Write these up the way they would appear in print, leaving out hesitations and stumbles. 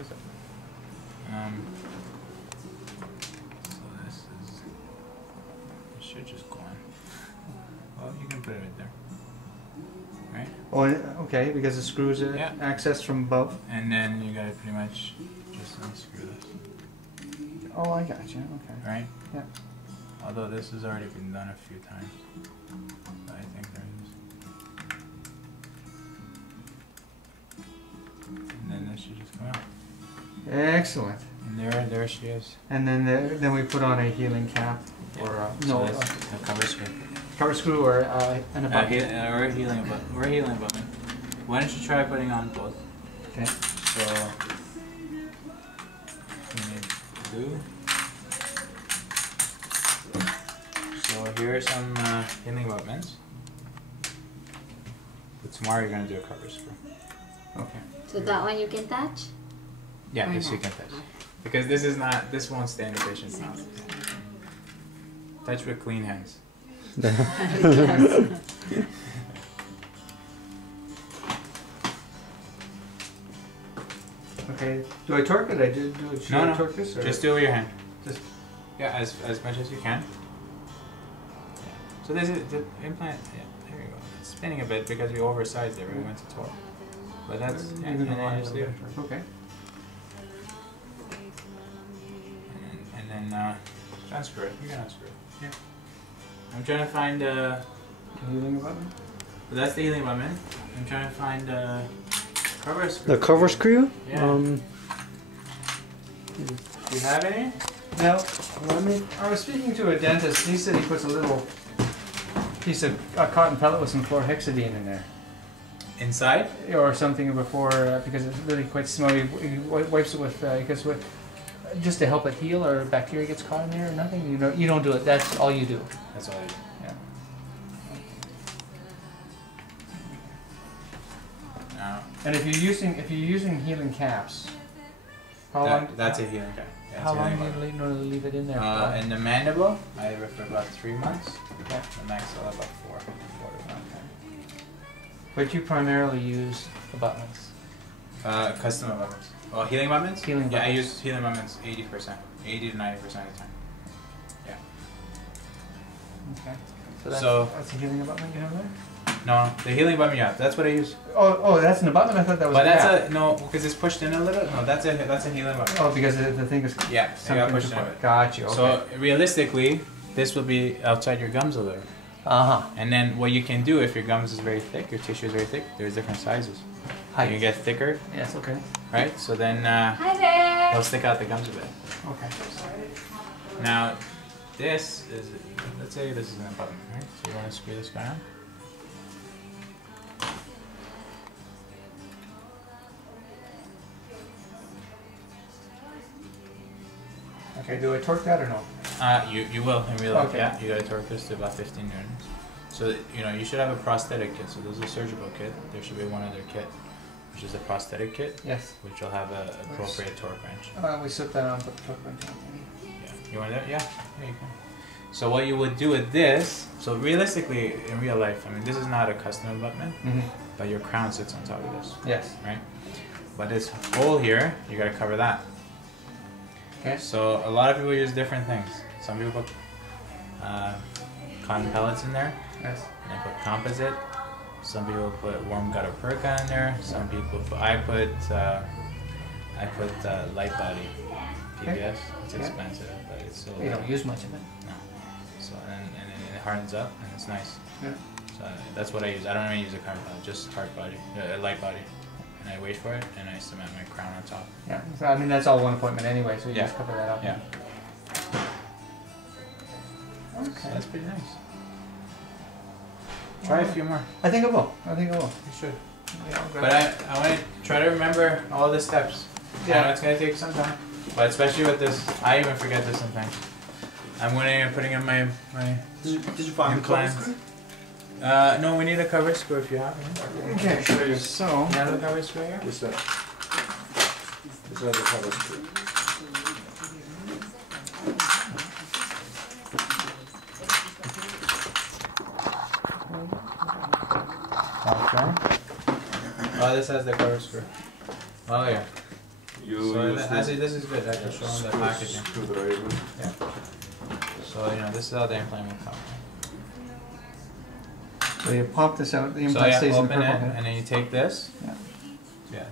this up. So this is, it should just go on. Well, you can put it right there. Right? Oh, okay, because the screws are accessed from above. And then you gotta pretty much just unscrew this. Oh, I got you. Okay. Right? Yeah. Although this has already been done a few times. But I think there is. And then this should just come out. Excellent. And there she is. And then we put on a healing cap, or so a cover screw. Cover screw, or an abutment. Or a healing abutment. Why don't you try putting on both? Okay. So we need glue. So here are some healing abutments. But tomorrow you're gonna do a cover screw. Okay. So that one you can touch? Yeah, or this not? you can touch. Because this won't stay in the patient's mouth. Touch with clean hands. Okay. Do I torque it? Should I torque this? Or? Just do it with your hand. Just. Yeah, as much as you can. Yeah. So this is the implant. Yeah, there you go. It's spinning a bit because you oversized it. We went to torque. But that's and then just leave it. Okay. And then unscrew it. You can unscrew it. Yeah. I'm trying to find the healing abutment. But that's the healing abutment. I'm trying to find cover screw. The cover screw? Yeah. Do you have any? No. I was speaking to a dentist. He said he puts a little piece of cotton pellet with some chlorhexidine in there. Inside? Or something before, because it's really quite smelly. He wipes it with, just to help it heal, or bacteria gets caught in there or nothing. You don't do it. That's all you do. That's all I do. Yeah. No. And if you're using healing caps, how long? That's a healing cap. Yeah, how long do you normally leave it in there? In the mandible, I leave it for about 3 months. Okay. The maxilla about 4 to 5. But you primarily use abutments. Custom abutments. Well, healing abutments? Healing abutments. Yeah, I use healing abutments 80%. 80 to 90% of the time. Yeah. Okay. So that's a healing abutment you have there? No, the healing abutment, yeah, that's what I use. Oh, that's an abutment? I thought that was but a that's cap. no, because it's pushed in a little. No, that's a healing abutment. Oh, because the thing is I got pushed in. Got you, okay. So realistically, this will be outside your gums a little. And then what you can do if your gums is very thick, your tissue is very thick, there's different sizes. You can get thicker. Yes, okay. Right? So then Hi there. they'll stick out the gums a bit. Okay. Now, this is, let's say this is an abutment, right? So you want to screw this guy on. Okay, do I torque that or no? You will in real life. Okay. Yeah, you gotta torque this to about 15 newtons. So you should have a prosthetic kit. So there's a surgical kit. There should be one other kit, which is a prosthetic kit. Yes. Which will have an appropriate torque wrench. We slip that on, put the torque wrench on. Yeah. You want that? Yeah. There you go. So what you would do with this? So realistically, in real life, I mean, this is not a custom abutment, but your crown sits on top of this. Yes. Right. But this hole here, you gotta cover that. Okay. So a lot of people use different things. Some people put cotton pellets in there. Yes. And they put composite. Some people put warm gutta perca in there. Some people put, I put light body PPS. It's expensive, but it's so. You don't use much of it. No. So and it hardens up and it's nice. Yeah. So that's what I use. I don't even use a cotton pellet, just hard body, light body. And I wait for it, and I cement my crown on top. Yeah, so I mean that's all one appointment anyway, so you Yeah. just cover that up. Yeah. Okay. So that's pretty nice. Try a few more. I think I will. You should. Yeah, But I want to try to remember all the steps. Yeah. I know it's going to take some time, but especially with this, I even forget this sometimes. I'm putting in my Did you find the cover screw? No, we need a cover screw if you have one. Okay, sure. So, you have a cover screw here? Yes, sir. This is the cover screw. Okay. Oh, this has the cover screw. Oh, yeah. So use actually, this is good. I can show them the packaging. screwdriver. Yeah. So this is how the implant will come. So you pop this out, the So implant stays in the open purple it, head. and then you take this. Yeah. Yeah.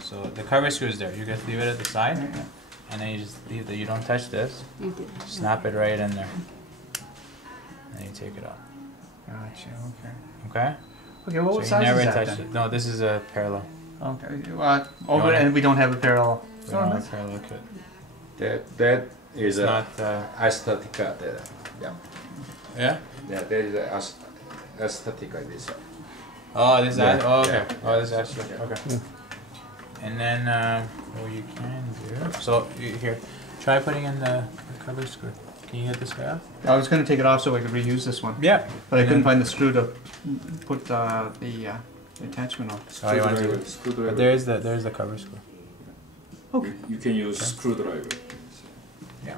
So the cover screw is there. You just leave it at the side, Yeah, yeah. and then you just leave that. You don't touch this. You do. Snap it right in there, and then you take it off. Gotcha, okay. Okay. Okay, well, what So size you never is that touch then? it. No, this is a parallel. Okay, well, want it? and we don't have a parallel. We don't have a parallel kit. That is It's a not. aesthetica. Yeah. Yeah. Yeah, there is a aesthetica. This. Oh, this is Yeah. oh, okay. Yeah. Oh, this is actually okay. And then what you can do. So here, try putting in the cover screw. Can you get this guy off? I was going to take it off so I could reuse this one, Yeah. but I And couldn't then- find the screw to put the attachment on. So you want to. Screwdriver. But there's the cover screw. Okay. You can use screwdriver. Yeah.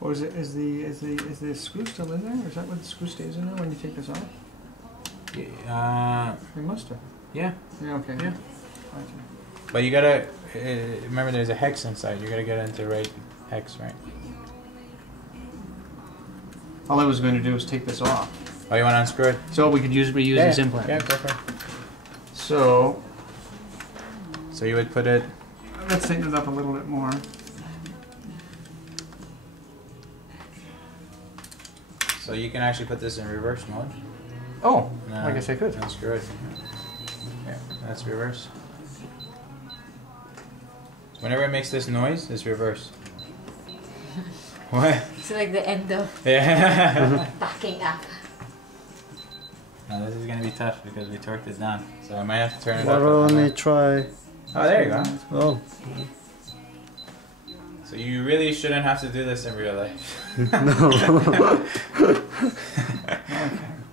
Or is it is the screw still in there? Or is that what the screw stays in there when you take this off? It must have. Yeah. Yeah. Okay. Yeah. Gotcha. But you gotta remember there's a hex inside. You gotta get into the right hex, right? All I was going to do was take this off, Oh, you want to unscrew it? so we could reuse this implant. Yeah, go for it. So So you would put it. let's tighten it up a little bit more. So you can actually put this in reverse mode. Oh, No, I guess I could. Unscrew it. Yeah, that's reverse. So whenever it makes this noise, it's reverse. What? It's like the end of Yeah. backing up. Now this is gonna be tough because we torqued it down, so I might have to turn it Why up. don't we try? Oh, there you go. Oh, So you really shouldn't have to do this in real life. no.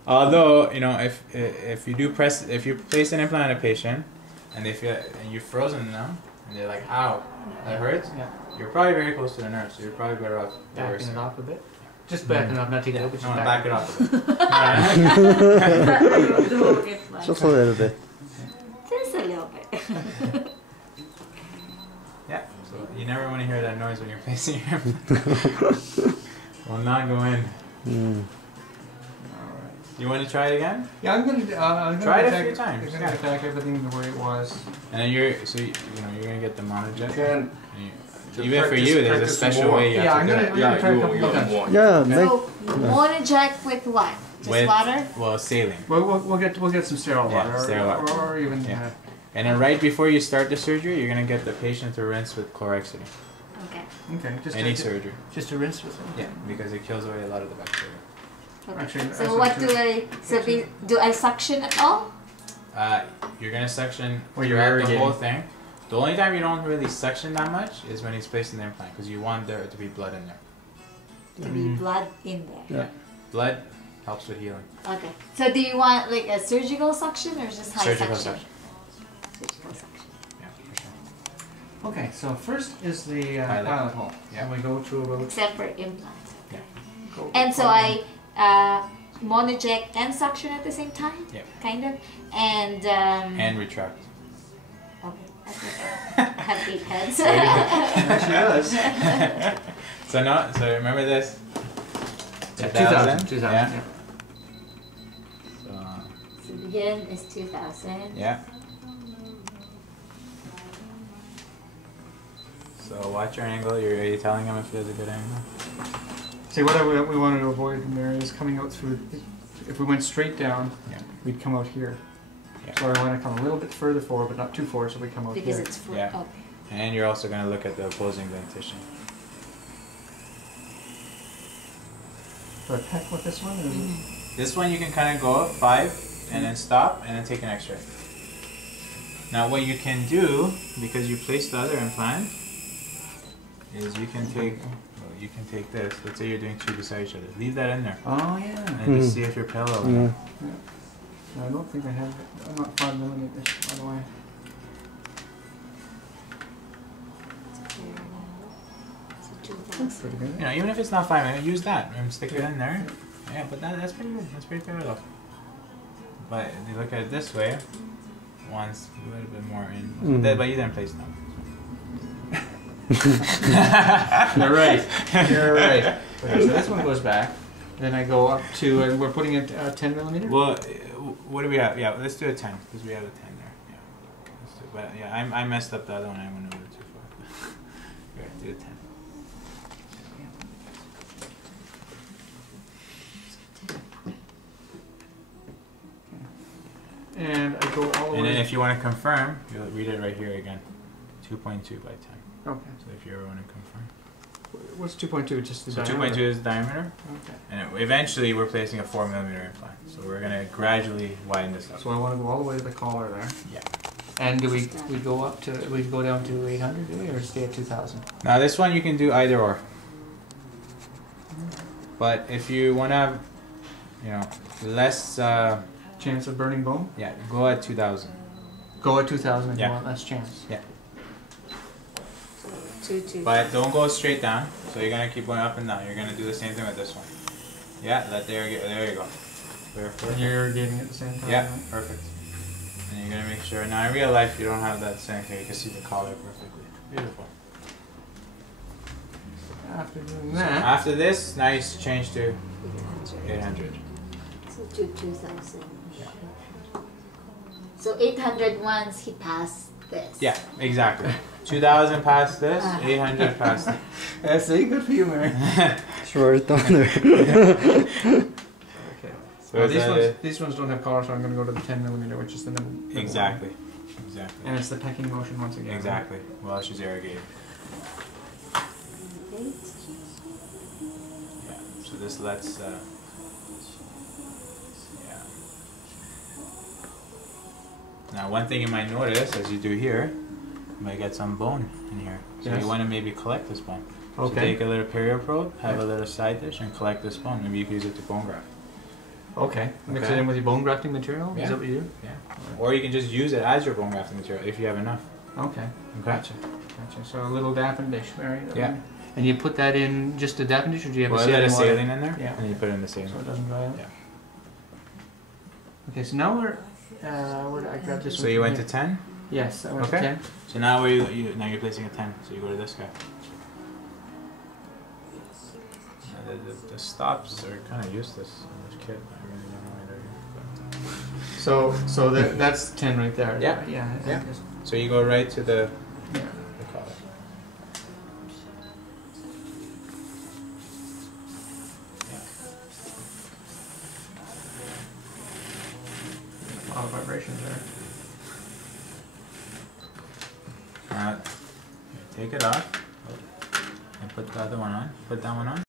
Although if you place an implant on a patient and they feel and you've frozen them and they're like, "Ow, that hurts," Yeah. you're probably very close to the nerve, so you're probably better off Backing reversing. it off a bit. Just backing it off, not taking it out, but No, just back it off a bit. Just a little bit. Just a little bit. Yeah. So you never want to hear that noise when you're placing your implant. Will not go in. Mm. You want to try it again? Yeah, I'm gonna Try it a get few back- times, I'm gonna yeah. get back everything the way it was. And then you're gonna get the monojet. Can Even for you, there's a practice special more. way you Yeah, have I'm to do gonna- it. we're gonna try a couple you more times. want. Yeah, make, So, monojack with what? Just With- water? Well, saline. We'll get some sterile Yeah, water, sterile water. or even Yeah. And then right before you start the surgery, you're gonna get the patient to rinse with chlorhexidine. Okay. okay, Any surgery. just to rinse with it. Yeah, because it kills away a lot of the bacteria. Okay. Actually, So what do I suction at all? You're gonna suction Well, you're throughout the irrigating. whole thing. The only time you don't really suction that much is when he's placing the implant, because you want there to be blood in there. To be blood in there. Yeah. Blood helps with healing. Okay. So do you want like a surgical suction or just high Surgical suction? suction. Surgical suction. Yeah, for sure. Okay, so first is the Pilot. pilot hole. Yeah. And we go through about. Except for implant. Yeah. Go And so forward. I monojack and suction at the same time? Yeah. Kind of. And And retract. okay. That's okay. I have 8 heads. Actually does. So remember this? 2000. Yeah. Yeah. So, So begin is 2000. yeah. So watch your angle. Are you telling him if there's a good angle? See, what we wanted to avoid in there is coming out through. If we went straight down, Yeah. we'd come out here. Yeah. So I want to come a little bit further forward, but not too forward, so we come out Because here. it's for Yeah. okay. And you're also going to look at the opposing dentition. Do I peck with this one? Or is it- This one you can kind of go up 5 and then stop and then take an X-ray. Now what you can do, because you placed the other implant, is you can take this. Let's say you're doing 2 beside each other. Leave that in there Oh yeah. and just see if you're parallel. or not. Yeah. No, I don't think I have it. I'm not 5 millimeters, by the way. So That's 2000. pretty good. You know, even if it's not 5 minutes, use that and stick it in there. Yeah, but that's pretty good. That's pretty parallel. But if you look at it this way, wants a little bit more in. Mm. But you didn't place them. You're right. You're right. Okay, so this one goes back. Then I go up to, and we're putting it 10 millimeter? Well, what do we have? Yeah, let's do a 10 because we have a 10 there. Yeah. Let's do, but yeah, I messed up the other one. I went a little too far. Right, do a 10. And I go all the way. And then if you want to confirm, you'll read it right here again. 2.2 by 10. Okay. So if you ever want to confirm. What's 2.2? Just the So diameter? 2.2 is diameter. Okay. And eventually we're placing a 4 millimeter implant. So we're going to gradually widen this up. So I want to go all the way to the collar there. Yeah. And do we go up to, we go down to 800, do we, or stay at 2000? Now this one you can do either or. But if you want to have, you know, less, Chance of burning bone? yeah, go at 2000. Go at 2000 if Yeah. you want less chance. Yeah. 2. But don't go straight down. So you're going to keep going up and down. You're going to do the same thing with this one. Yeah, there you go. And you're irrigating at the same time? Yeah, right? perfect. And you're going to make sure. Now in real life you don't have that same thing. You can see the collar perfectly. Beautiful. After doing So that, after this, now you change to 800. 800. So 2,000. Yeah. So 800 once he passed this. Yeah, exactly. 2000 past this, 800 past this. that's good for you, Mary. Short on there. Okay. So Well, is that it? these ones don't have collar, so I'm going to go to the 10 millimeter, which is the middle. Exactly. One. Exactly. And it's the pecking motion once again. Exactly. Well, she's irrigated. Yeah. So this lets. Yeah. Now, one thing you might notice, as you do here, you might get some bone in here. So Yes. you want to maybe collect this bone. So Okay. take a little perio probe, have a little side dish, and collect this bone. Maybe you can use it to bone graft. Okay. Mix Okay. it in with your bone grafting material? Yeah. Is that what you do? Yeah. Or you can just use it as your bone grafting material if you have enough. Okay. Okay. Gotcha. So a little dappen dish, Mary. Yeah. And you put that in just a dappen dish, or do you have Well, a a little saline water? saline in there, Yeah. and then you put it in the saline. So it doesn't dry out? Yeah. Okay, so now where did I grab this one? So you from went to here? 10. Yes, I went Okay. to 10. So now now you're placing a 10. So you go to this guy. Now the stops are kind of useless on this kit. I really don't know why they're here. So that's 10 right there. Yeah. Yeah. Yeah. So you go right to the Yeah. collar. Yeah. A lot of vibrations there. Take it off and put the other one on. Put that one on.